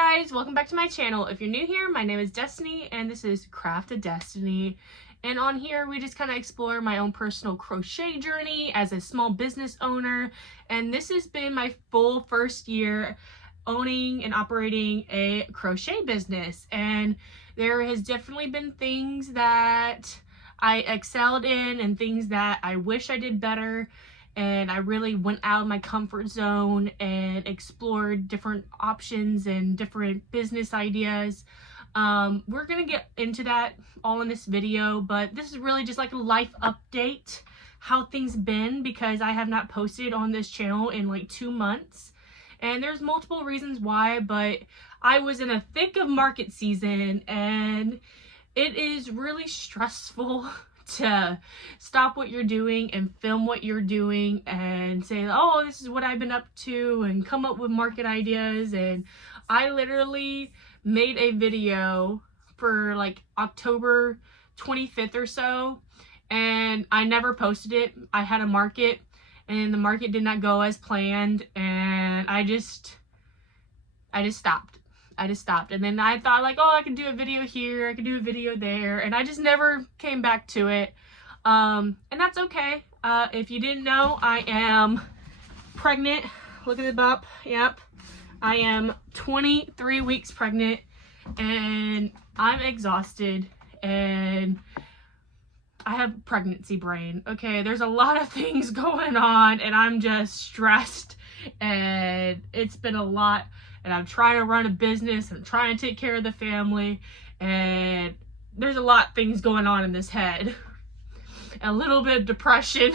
guys, welcome back to my channel. If you're new here, my name is Destiny and this is Craft of Destiny. And on here we just kind of explore my own personal crochet journey as a small business owner. And this has been my full first year owning and operating a crochet business. And there has definitely been things that I excelled in and things that I wish I did better. And I really went out of my comfort zone and explored different options and different business ideas. We're gonna get into that all in this video, but this is really just like a life update, how things been, because I have not posted on this channel in like 2 months. And there's multiple reasons why, but I was in a thick of market season and it is really stressful to stop what you're doing and film what you're doing and say, oh, this is what I've been up to, and come up with market ideas. And I literally made a video for like October 25th or so, and I never posted it. I had a market and the market did not go as planned, and I just stopped. And then I thought like, oh, I can do a video here, I can do a video there, and I just never came back to it. And that's okay. If you didn't know, I am pregnant. Look at the bump. Yep. I am 23 weeks pregnant and I'm exhausted and I have pregnancy brain. Okay, there's a lot of things going on and I'm just stressed and it's been a lot. And I'm trying to run a business and I'm trying to take care of the family, and there's a lot of things going on in this head. A little bit of depression,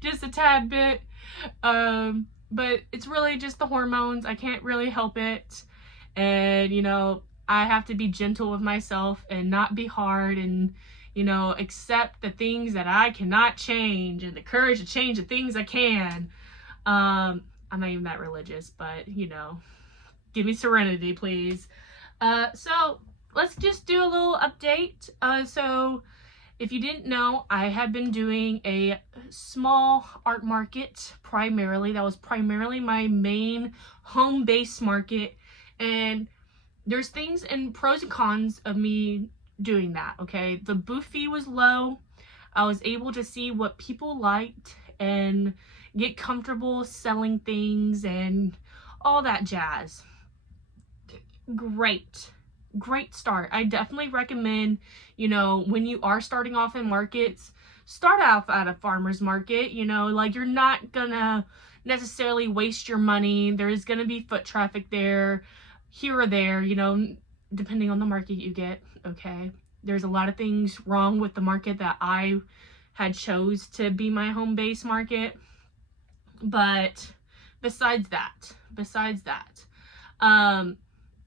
just a tad bit, but it's really just the hormones. I can't really help it, and you know, I have to be gentle with myself and not be hard, and you know, accept the things that I cannot change and the courage to change the things I can. I'm not even that religious, but you know, give me serenity, please. So let's just do a little update. So if you didn't know, I have been doing a small art market primarily. That was primarily my main home-based market. And there's things and pros and cons of me doing that, okay? The booth fee was low. I was able to see what people liked and get comfortable selling things and all that jazz. Great start. I definitely recommend, you know, when you are starting off in markets, start off at a farmer's market. You know, like, you're not gonna necessarily waste your money. There's gonna be foot traffic there, here or there, you know, depending on the market you get. Okay, there's a lot of things wrong with the market that I had chose to be my home base market. But besides that,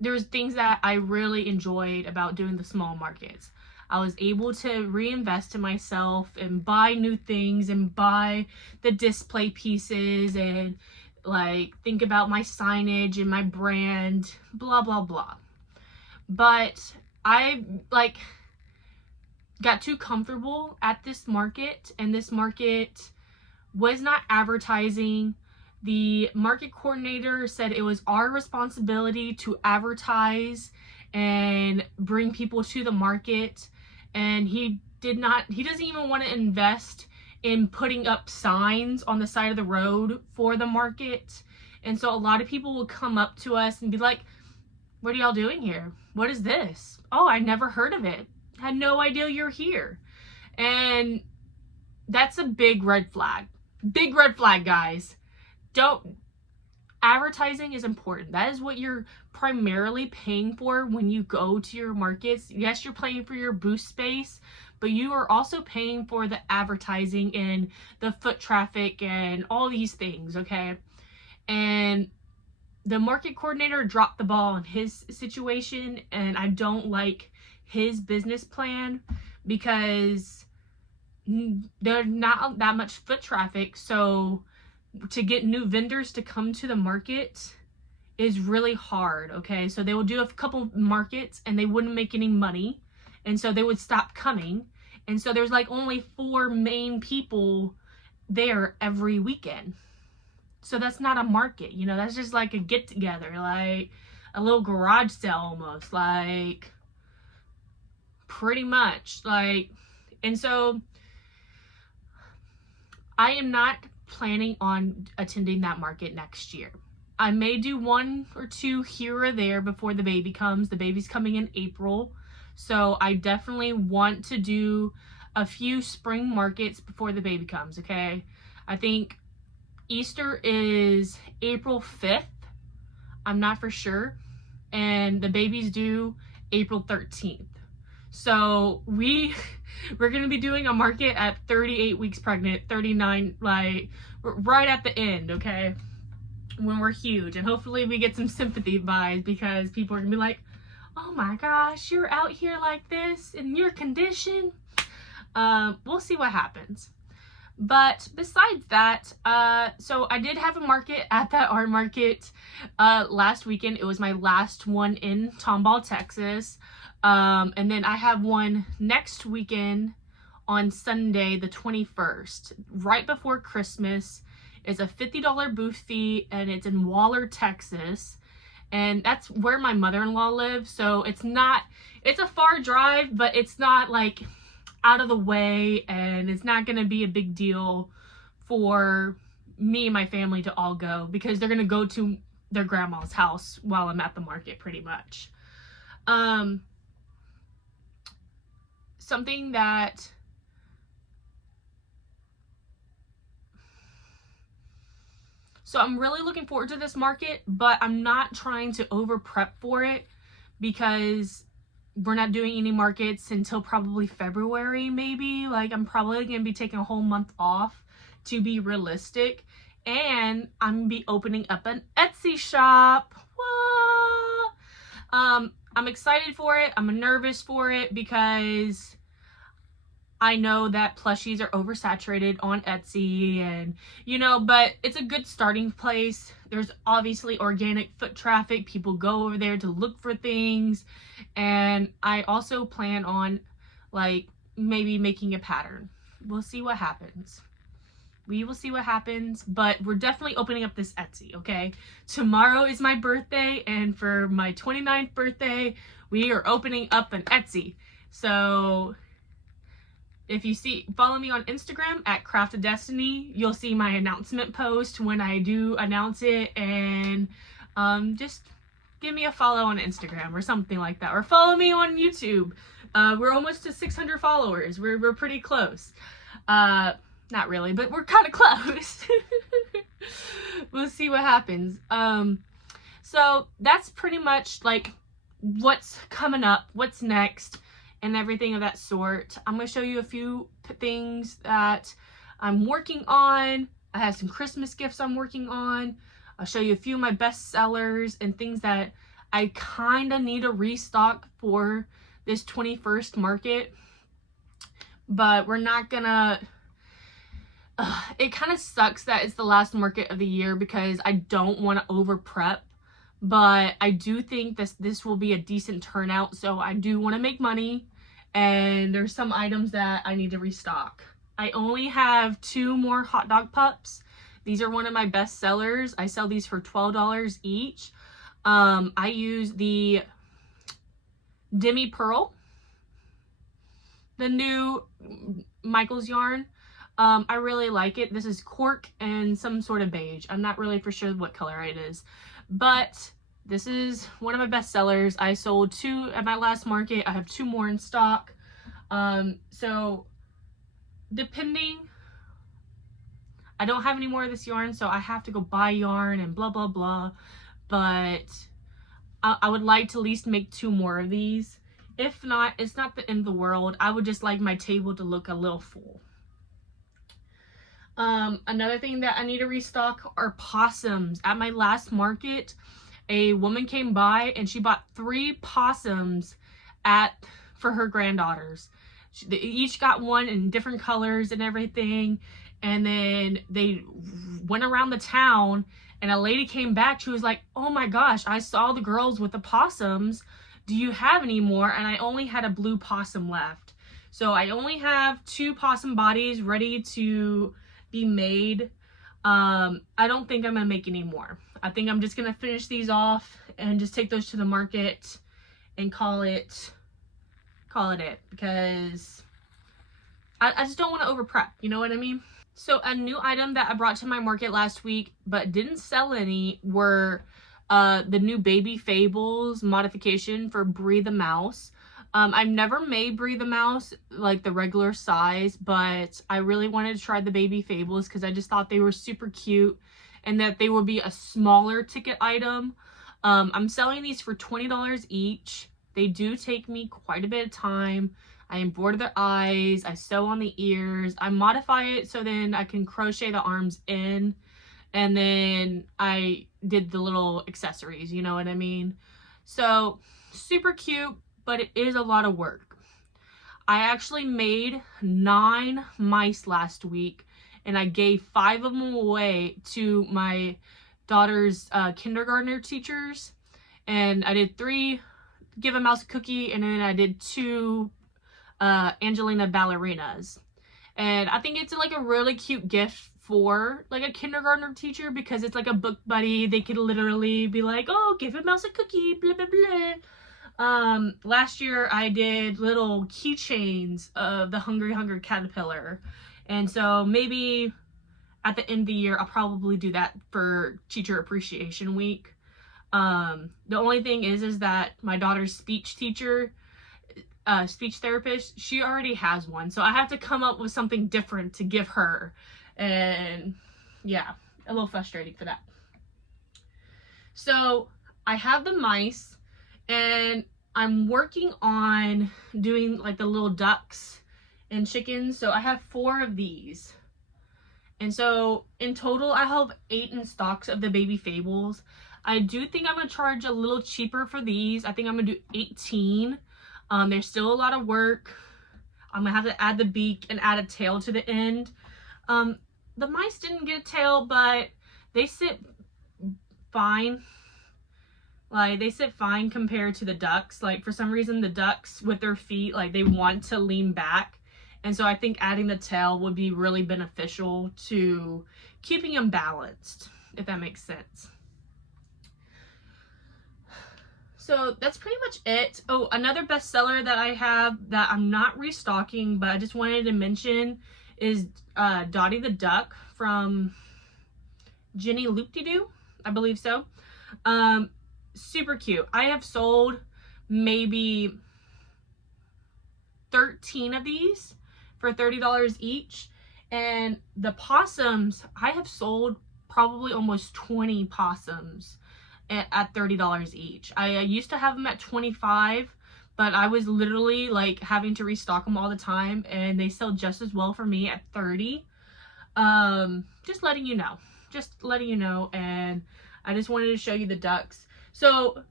there's things that I really enjoyed about doing the small markets. I was able to reinvest in myself and buy new things and buy the display pieces and like think about my signage and my brand, blah, blah, blah. But I like got too comfortable at this market, and this market was not advertising. The market coordinator said it was our responsibility to advertise and bring people to the market, and he doesn't even want to invest in putting up signs on the side of the road for the market. And so a lot of people will come up to us and be like, what are y'all doing here? What is this? Oh, I never heard of it. Had no idea you're here. And that's a big red flag. Big red flag, guys. Advertising is important. That is what you're primarily paying for when you go to your markets. Yes, you're paying for your booth space, but you are also paying for the advertising and the foot traffic and all these things, okay? And the market coordinator dropped the ball in his situation, and I don't like his business plan because there's not that much foot traffic. So to get new vendors to come to the market is really hard, okay? So they will do a couple markets and they wouldn't make any money, and so they would stop coming. And so there's like only 4 main people there every weekend. So that's not a market, you know, that's just like a get together, like a little garage sale almost, like pretty much, like. And so I am not planning on attending that market next year. I may do 1 or 2 here or there before the baby comes. The baby's coming in April, so I definitely want to do a few spring markets before the baby comes, okay? I think Easter is April 5th. I'm not for sure. And the baby's due April 13th. So we're going to be doing a market at 38 weeks pregnant, 39, like right at the end, okay? When we're huge, and hopefully we get some sympathy buys, because people are going to be like, oh my gosh, you're out here like this in your condition. We'll see what happens. But besides that, so I did have a market at that art market last weekend. It was my last one in Tomball, Texas. And then I have one next weekend on Sunday, the 21st, right before Christmas. It's a $50 booth fee, and it's in Waller, Texas. And that's where my mother-in-law lives. So it's a far drive, but it's not like out of the way, and it's not going to be a big deal for me and my family to all go, because they're going to go to their grandma's house while I'm at the market pretty much. Something that so I'm really looking forward to this market, but I'm not trying to over prep for it, because we're not doing any markets until probably February, maybe. Like, I'm probably going to be taking a whole month off, to be realistic. And I'm going to be opening up an Etsy shop. Whoa! I'm excited for it. I'm nervous for it, because I know that plushies are oversaturated on Etsy, and, you know, but it's a good starting place. There's obviously organic foot traffic. People go over there to look for things. And I also plan on, like, maybe making a pattern. We'll see what happens. We will see what happens, but we're definitely opening up this Etsy, okay? Tomorrow is my birthday, and for my 29th birthday, we are opening up an Etsy. So if you follow me on Instagram at Craft of Destiny, you'll see my announcement post when I do announce it, and just give me a follow on Instagram or something like that, or follow me on YouTube. We're almost to 600 followers. We're pretty close. Not really, but we're kind of close. We'll see what happens. So that's pretty much like what's coming up, what's next, and everything of that sort. I'm going to show you a few things that I'm working on. I have some Christmas gifts I'm working on. I'll show you a few of my best sellers and things that I kind of need to restock for this 21st market. But we're not gonna... it kind of sucks that it's the last market of the year, because I don't want to over prep. But I do think this will be a decent turnout, so I do want to make money. And there's some items that I need to restock. I only have 2 more hot dog pups. These are one of my best sellers. I sell these for $12 each. I use the Demi Pearl, the new Michael's yarn. I really like it. This is cork and some sort of beige. I'm not really for sure what color it is, but this is one of my best sellers. I sold 2 at my last market. I have 2 more in stock. So depending, I don't have any more of this yarn, so I have to go buy yarn and blah, blah, blah. But I would like to at least make 2 more of these. If not, it's not the end of the world. I would just like my table to look a little full. Another thing that I need to restock are possums. At my last market, a woman came by and she bought 3 possums for her granddaughters. They each got one in different colors and everything. And then they went around the town, and a lady came back. She was like, oh my gosh, I saw the girls with the possums. Do you have any more? And I only had a blue possum left. So I only have 2 possum bodies ready to be made. I don't think I'm gonna make any more. I think I'm just gonna finish these off and just take those to the market and call it because I just don't want to over prep, you know what I mean? So a new item that I brought to my market last week but didn't sell any were the new Baby Fables modification for Brie the Mouse. I've never made Brie the Mouse like the regular size, but I really wanted to try the Baby Fables because I just thought they were super cute and that they would be a smaller ticket item. I'm selling these for $20 each. They do take me quite a bit of time. I embroider the eyes, I sew on the ears, I modify it so then I can crochet the arms in, and then I did the little accessories, you know what I mean? So super cute, but it is a lot of work. I actually made 9 mice last week, and I gave 5 of them away to my daughter's kindergartner teachers, and I did 3 give a mouse a cookie, and then I did 2 Angelina ballerinas. And I think it's like a really cute gift for like a kindergartner teacher because it's like a book buddy. They could literally be like, oh, give a mouse a cookie, blah blah blah. Last year I did little keychains of the Hungry Caterpillar, and so maybe at the end of the year I'll probably do that for Teacher Appreciation Week. The only thing is that my daughter's speech therapist, she already has one, so I have to come up with something different to give her, and yeah, a little frustrating for that. So I have the mice, and I'm working on doing like the little ducks and chickens. So I have 4 of these, and so in total I have 8 in stocks of the Baby Fables. I do think I'm gonna charge a little cheaper for these. I think I'm gonna do 18. There's still a lot of work. I'm gonna have to add the beak and add a tail to the end. The mice didn't get a tail, but they sit fine. Like, they sit fine compared to the ducks. Like, for some reason, the ducks with their feet, like, they want to lean back. And so I think adding the tail would be really beneficial to keeping them balanced, if that makes sense. So that's pretty much it. Oh, another bestseller that I have that I'm not restocking, but I just wanted to mention is Dottie the Duck from Jenny Loop-de-Doo, I believe so. Super cute. I have sold maybe 13 of these for $30 each. And the possums, I have sold probably almost 20 possums at $30 each. I used to have them at $25, but I was literally like having to restock them all the time, and they sell just as well for me at $30. Just letting you know. And I just wanted to show you the ducks. So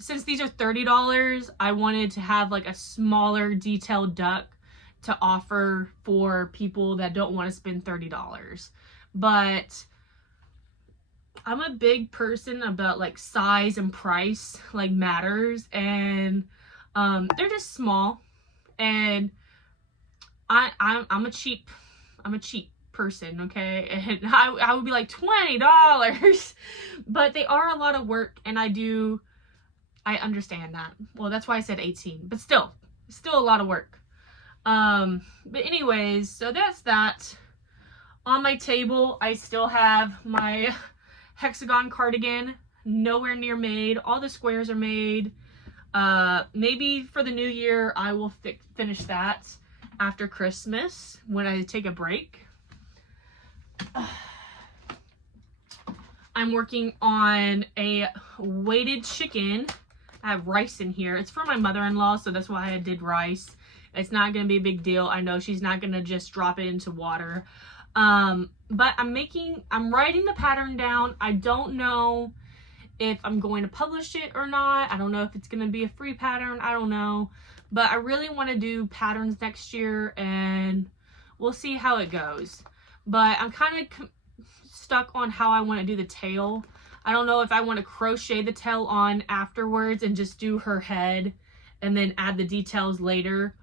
since these are $30, I wanted to have like a smaller detailed duck to offer for people that don't want to spend $30. But I'm a big person about like size and price like matters, and they're just small, and I'm a cheap person, okay? And I would be like $20, but they are a lot of work, and I understand that. Well, that's why I said 18, but still a lot of work. But anyways, so that's that. On my table, I still have my hexagon cardigan, nowhere near made. All the squares are made. Maybe for the new year I will finish that after Christmas when I take a break. I'm working on a weighted chicken. I have rice in here. It's for my mother-in-law, so that's why I did rice. It's not gonna be a big deal. I know she's not gonna just drop it into water. But I'm writing the pattern down. I don't know if I'm going to publish it or not. I don't know if it's going to be a free pattern. I don't know. But I really want to do patterns next year, and we'll see how it goes. But I'm kind of stuck on how I want to do the tail. I don't know if I want to crochet the tail on afterwards and just do her head and then add the details later,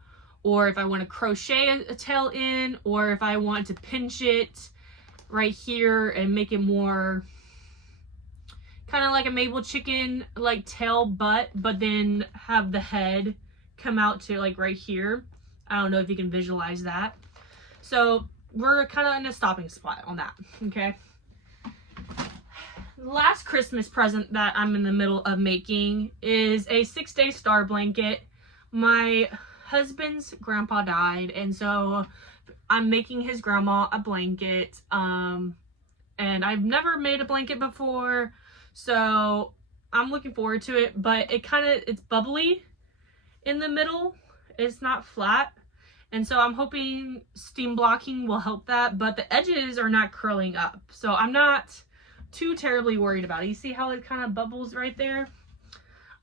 or if I want to crochet a tail in, or if I want to pinch it right here and make it more kind of like a maple chicken, like tail butt, but then have the head come out to like right here. I don't know if you can visualize that. So we're kind of in a stopping spot on that, okay? The last Christmas present that I'm in the middle of making is a 6-day star blanket. My husband's grandpa died, and so I'm making his grandma a blanket. And I've never made a blanket before, so I'm looking forward to it, but it's bubbly in the middle. It's not flat. And so I'm hoping steam blocking will help that, but the edges are not curling up. So I'm not too terribly worried about it. You see how it kind of bubbles right there?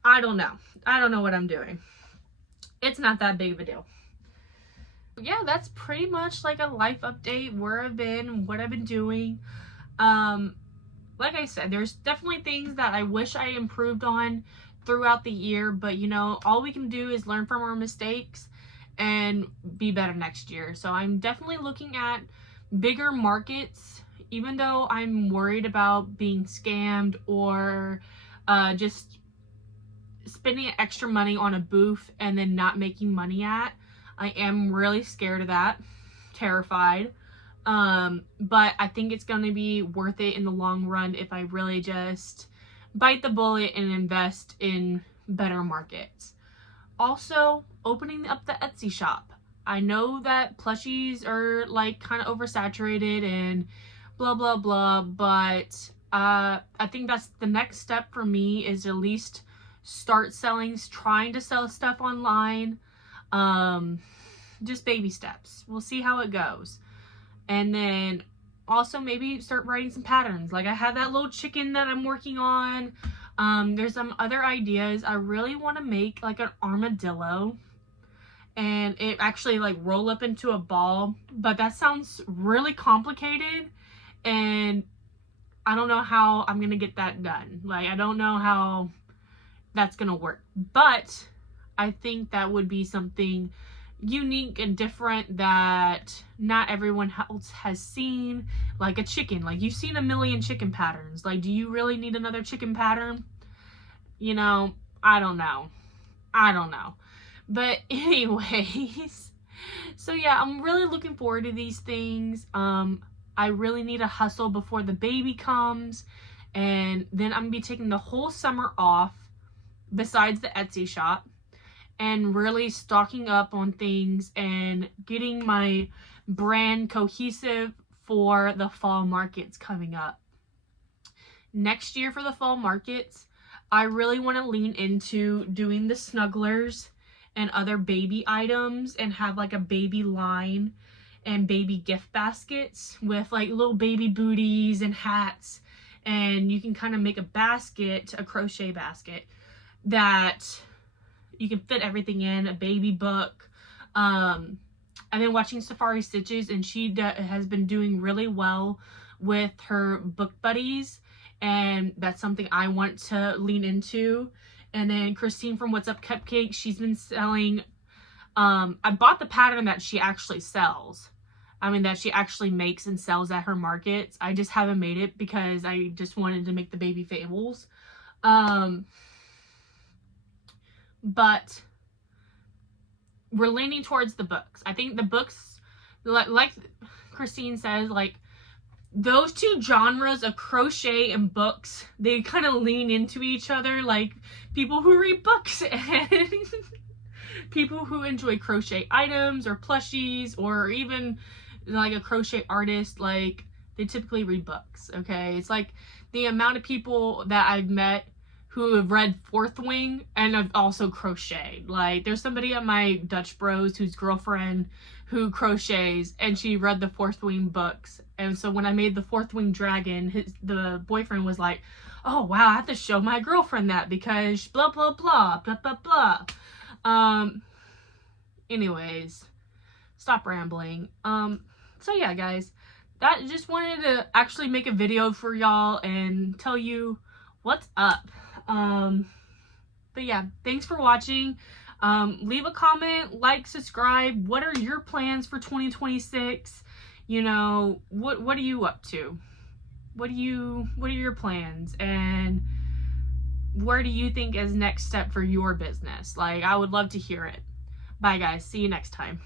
I don't know. I don't know what I'm doing. It's not that big of a deal. Yeah, that's pretty much like a life update, where I've been, what I've been doing. Like I said, there's definitely things that I wish I improved on throughout the year, but you know, all we can do is learn from our mistakes and be better next year. So I'm definitely looking at bigger markets, even though I'm worried about being scammed or just spending extra money on a booth and then not making money at. I am really scared of that, terrified. But I think it's going to be worth it in the long run if I really just bite the bullet and invest in better markets. Also, opening up the Etsy shop. I know that plushies are like kind of oversaturated and blah blah blah, but I think that's the next step for me, is at least start trying to sell stuff online. Just baby steps. We'll see how it goes. And then also maybe start writing some patterns. Like I have that little chicken that I'm working on. There's some other ideas. I really want to make like an armadillo and it actually like roll up into a ball, but that sounds really complicated and I don't know how I'm gonna get that done. Like I don't know how that's gonna work, but I think that would be something unique and different that not everyone else has seen. Like a chicken, like you've seen a million chicken patterns. Like, do you really need another chicken pattern? You know, I don't know. But anyways, so yeah, I'm really looking forward to these things. I really need to hustle before the baby comes, and then I'm gonna be taking the whole summer off besides the Etsy shop and really stocking up on things and getting my brand cohesive for the fall markets coming up. Next year for the fall markets, I really want to lean into doing the snugglers and other baby items and have like a baby line and baby gift baskets with like little baby booties and hats, and you can kind of make a basket, a crochet basket that you can fit everything in, a baby book. I've been watching Safari Stitches and she has been doing really well with her book buddies, and that's something I want to lean into. And then Christine from What's Up Cupcakes, she's been selling, I bought the pattern that she actually sells. I mean, that she actually makes and sells at her markets. I just haven't made it because I just wanted to make the baby fables. But we're leaning towards the books. I think the books, like Christine says, like those two genres of crochet and books, they kind of lean into each other. Like people who read books and people who enjoy crochet items or plushies, or even like a crochet artist, like they typically read books. Okay, it's like the amount of people that I've met who have read Fourth Wing and have also crocheted. Like there's somebody at my Dutch Bros whose girlfriend who crochets, and she read the Fourth Wing books. And so when I made the Fourth Wing dragon, the boyfriend was like, oh wow, I have to show my girlfriend that because blah blah blah blah blah blah. Anyways, stop rambling. So yeah guys, that just wanted to actually make a video for y'all and tell you what's up. But yeah, thanks for watching. Leave a comment, like, subscribe. What are your plans for 2026? you know, what are you up to? What are your plans? And where do you think is next step for your business? Like, I would love to hear it. Bye guys, see you next time.